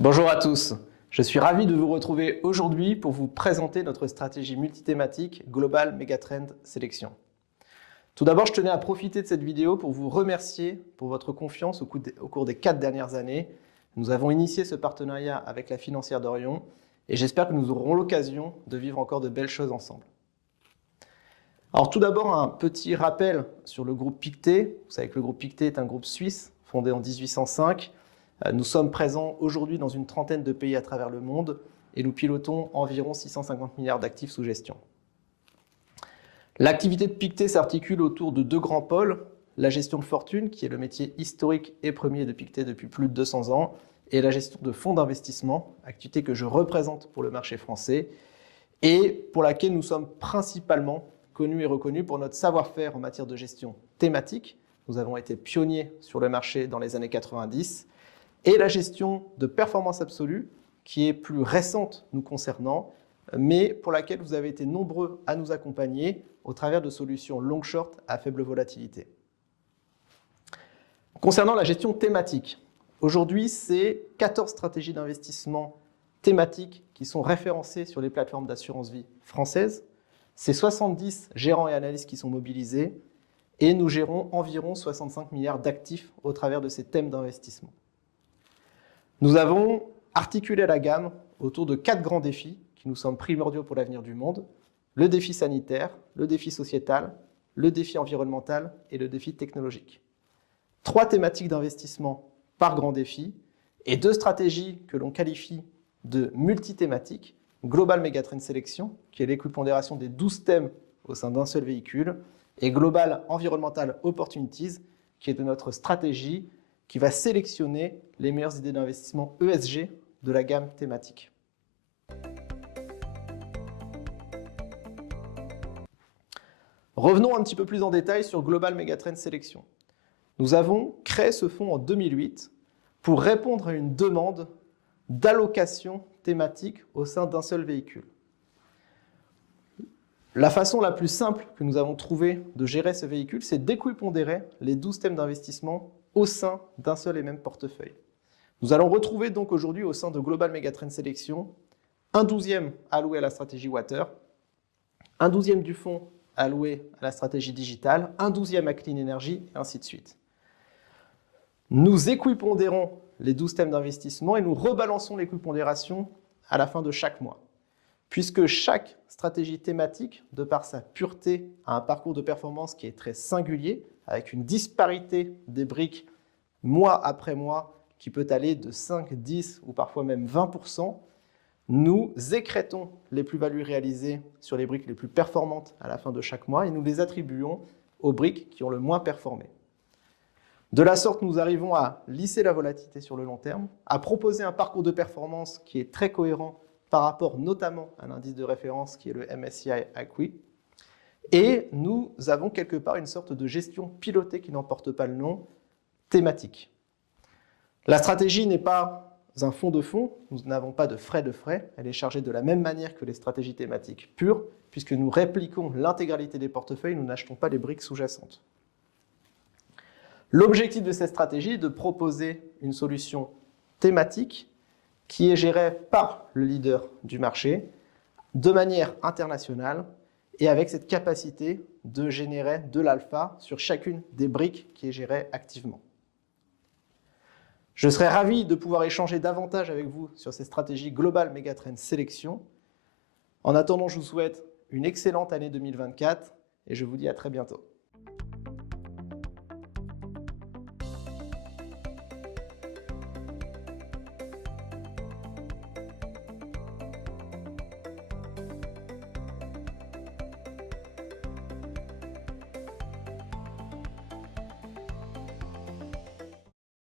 Bonjour à tous, je suis ravi de vous retrouver aujourd'hui pour vous présenter notre stratégie multithématique Global Megatrend Sélection. Tout d'abord, je tenais à profiter de cette vidéo pour vous remercier pour votre confiance au cours des 4 dernières années. Nous avons initié ce partenariat avec la Financière d'Orion et j'espère que nous aurons l'occasion de vivre encore de belles choses ensemble. Alors tout d'abord, un petit rappel sur le groupe Pictet. Vous savez que le groupe Pictet est un groupe suisse fondé en 1805. Nous sommes présents aujourd'hui dans une trentaine de pays à travers le monde et nous pilotons environ 650 milliards d'actifs sous gestion. L'activité de Pictet s'articule autour de 2 grands pôles, la gestion de fortune, qui est le métier historique et premier de Pictet depuis plus de 200 ans, et la gestion de fonds d'investissement, activité que je représente pour le marché français, et pour laquelle nous sommes principalement connus et reconnus pour notre savoir-faire en matière de gestion thématique. Nous avons été pionniers sur le marché dans les années 90, et la gestion de performance absolue, qui est plus récente nous concernant, mais pour laquelle vous avez été nombreux à nous accompagner au travers de solutions long-short à faible volatilité. Concernant la gestion thématique, aujourd'hui, c'est 14 stratégies d'investissement thématiques qui sont référencées sur les plateformes d'assurance vie françaises. C'est 70 gérants et analystes qui sont mobilisés et nous gérons environ 65 milliards d'actifs au travers de ces thèmes d'investissement. Nous avons articulé la gamme autour de 4 grands défis qui nous semblent primordiaux pour l'avenir du monde. Le défi sanitaire, le défi sociétal, le défi environnemental et le défi technologique. 3 thématiques d'investissement par grand défi et 2 stratégies que l'on qualifie de multithématiques. Global Megatrend Sélection, qui est l'équipondération des 12 thèmes au sein d'un seul véhicule, et Global Environmental Opportunities, qui est de notre stratégie qui va sélectionner les meilleures idées d'investissement ESG de la gamme thématique. Revenons un petit peu plus en détail sur Global Megatrend Sélection. Nous avons créé ce fonds en 2008 pour répondre à une demande d'allocation thématique au sein d'un seul véhicule. La façon la plus simple que nous avons trouvé de gérer ce véhicule, c'est d'équipondérer les 12 thèmes d'investissement au sein d'un seul et même portefeuille. Nous allons retrouver donc aujourd'hui au sein de Global Megatrend Sélection un 12e alloué à la stratégie Water, un 12e du fonds alloué à la stratégie digitale, un 12e à Clean Energy, et ainsi de suite. Nous équipondérons les 12 thèmes d'investissement et nous rebalançons l'équipondération à la fin de chaque mois. Puisque chaque stratégie thématique, de par sa pureté, a un parcours de performance qui est très singulier, avec une disparité des briques mois après mois qui peut aller de 5, 10 ou parfois même 20%, nous écrêtons les plus-values réalisées sur les briques les plus performantes à la fin de chaque mois et nous les attribuons aux briques qui ont le moins performé. De la sorte, nous arrivons à lisser la volatilité sur le long terme, à proposer un parcours de performance qui est très cohérent par rapport notamment à l'indice de référence qui est le MSCI ACWI. Et nous avons quelque part une sorte de gestion pilotée qui n'en porte pas le nom, thématique. La stratégie n'est pas un fonds de fonds, nous n'avons pas de frais, elle est chargée de la même manière que les stratégies thématiques pures, puisque nous répliquons l'intégralité des portefeuilles, nous n'achetons pas les briques sous-jacentes. L'objectif de cette stratégie est de proposer une solution thématique qui est gérée par le leader du marché de manière internationale et avec cette capacité de générer de l'alpha sur chacune des briques qui est gérée activement. Je serais ravi de pouvoir échanger davantage avec vous sur ces stratégies Global Megatrend Sélection. En attendant, je vous souhaite une excellente année 2024 et je vous dis à très bientôt.